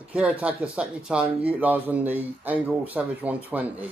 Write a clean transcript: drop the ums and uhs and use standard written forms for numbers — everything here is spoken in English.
Akira take a second tone utilising the Engl Savage 120.